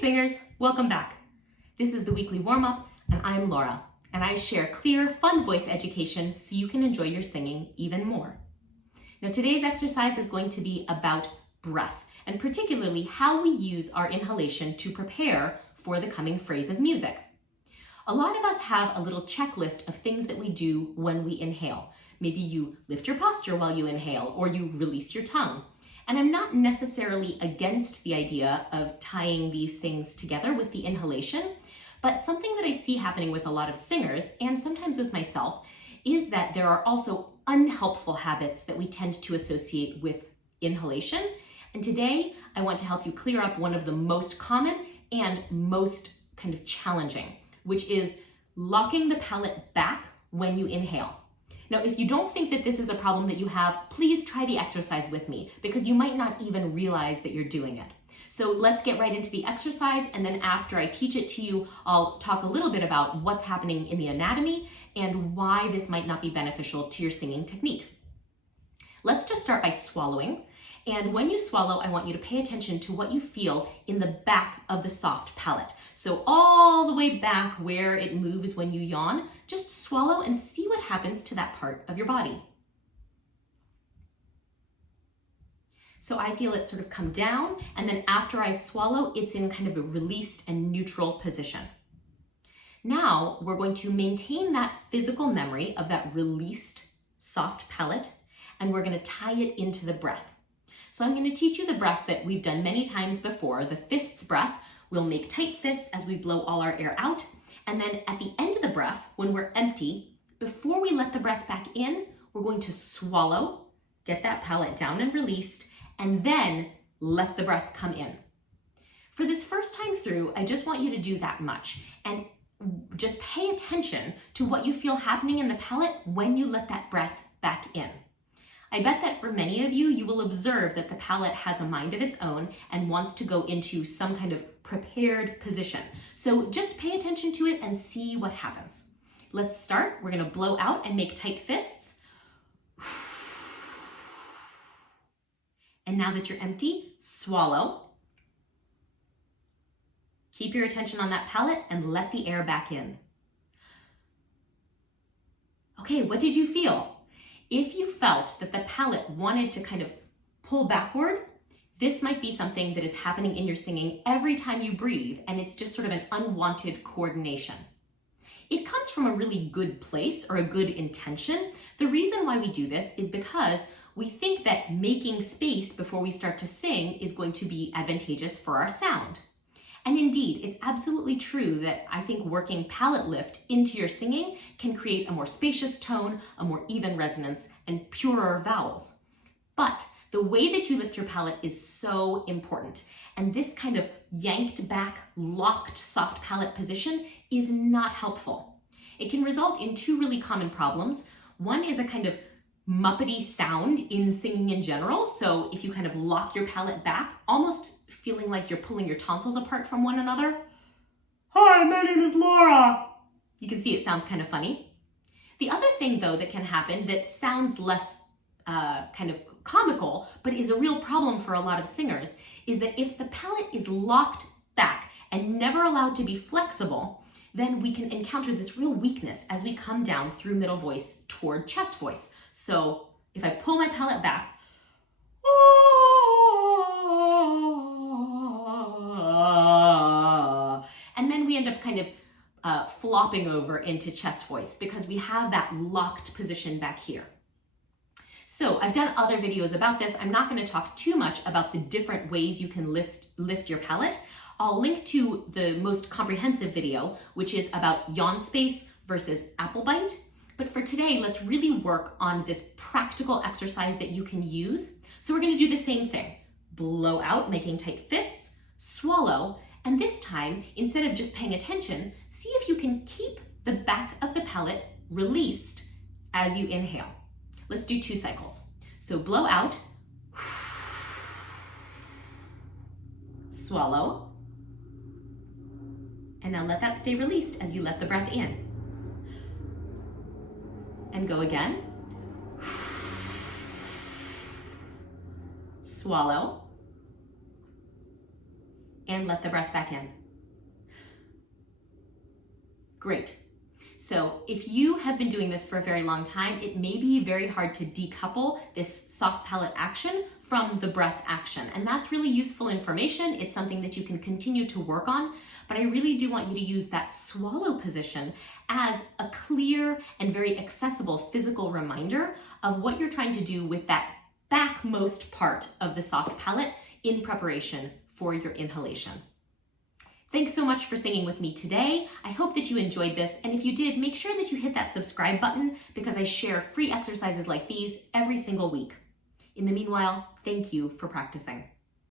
singers, welcome back. This is the weekly warm-up and I'm Laura, and I share clear, fun voice education so you can enjoy your singing even more. Now today's exercise is going to be about breath, and particularly how we use our inhalation to prepare for the coming phrase of music. A lot of us have a little checklist of things that we do when we inhale. Maybe you lift your posture while you inhale, or you release your tongue. And I'm not necessarily against the idea of tying these things together with the inhalation, but something that I see happening with a lot of singers, and sometimes with myself, is that there are also unhelpful habits that we tend to associate with inhalation. And today, I want to help you clear up one of the most common and most kind of challenging, which is locking the palate back when you inhale. Now, if you don't think that this is a problem that you have, please try the exercise with me, because you might not even realize that you're doing it. So let's get right into the exercise, and then after I teach it to you, I'll talk a little bit about what's happening in the anatomy and why this might not be beneficial to your singing technique. Let's just start by swallowing. And when you swallow, I want you to pay attention to what you feel in the back of the soft palate. So all the way back where it moves when you yawn, just swallow and see what happens to that part of your body. So I feel it sort of come down, and then after I swallow, it's in kind of a released and neutral position. Now we're going to maintain that physical memory of that released soft palate, and we're going to tie it into the breath. So I'm going to teach you the breath that we've done many times before, the fists breath. We'll make tight fists as we blow all our air out. And then at the end of the breath, when we're empty, before we let the breath back in, we're going to swallow, get that palate down and released, and then let the breath come in. For this first time through, I just want you to do that much. And just pay attention to what you feel happening in the palate when you let that breath back in. I bet that for many of you, you will observe that the palate has a mind of its own and wants to go into some kind of prepared position. So just pay attention to it and see what happens. Let's start. We're going to blow out and make tight fists. And now that you're empty, swallow. Keep your attention on that palate and let the air back in. Okay, what did you feel? If you felt that the palate wanted to kind of pull backward, this might be something that is happening in your singing every time you breathe, and it's just sort of an unwanted coordination. It comes from a really good place or a good intention. The reason why we do this is because we think that making space before we start to sing is going to be advantageous for our sound. And indeed, it's absolutely true that I think working palate lift into your singing can create a more spacious tone, a more even resonance, and purer vowels. But the way that you lift your palate is so important. And this kind of yanked back, locked soft palate position is not helpful. It can result in two really common problems. One is a kind of muppety sound in singing in general. So if you kind of lock your palate back, almost feeling like you're pulling your tonsils apart from one another. Hi, my name is Laura. You can see it sounds kind of funny. The other thing though that can happen that sounds less kind of comical, but is a real problem for a lot of singers, is that if the palate is locked back and never allowed to be flexible, then we can encounter this real weakness as we come down through middle voice toward chest voice. So if I pull my palate back, and then we end up kind of flopping over into chest voice because we have that locked position back here. So I've done other videos about this. I'm not going to talk too much about the different ways you can lift your palate. I'll link to the most comprehensive video, which is about yawn space versus apple bite. But for today, let's really work on this practical exercise that you can use. So we're going to do the same thing. Blow out, making tight fists, swallow, and this time, instead of just paying attention, see if you can keep the back of the palate released as you inhale. Let's do 2 cycles. So blow out, swallow, and now let that stay released as you let the breath in. And go again. Swallow. and let the breath back in. Great. So if you have been doing this for a very long time, it may be very hard to decouple this soft palate action from the breath action. And that's really useful information. It's something that you can continue to work on, but I really do want you to use that swallow position as a clear and very accessible physical reminder of what you're trying to do with that backmost part of the soft palate in preparation for your inhalation. Thanks so much for singing with me today. I hope that you enjoyed this, and if you did, make sure that you hit that subscribe button because I share free exercises like these every single week. In the meanwhile, thank you for practicing.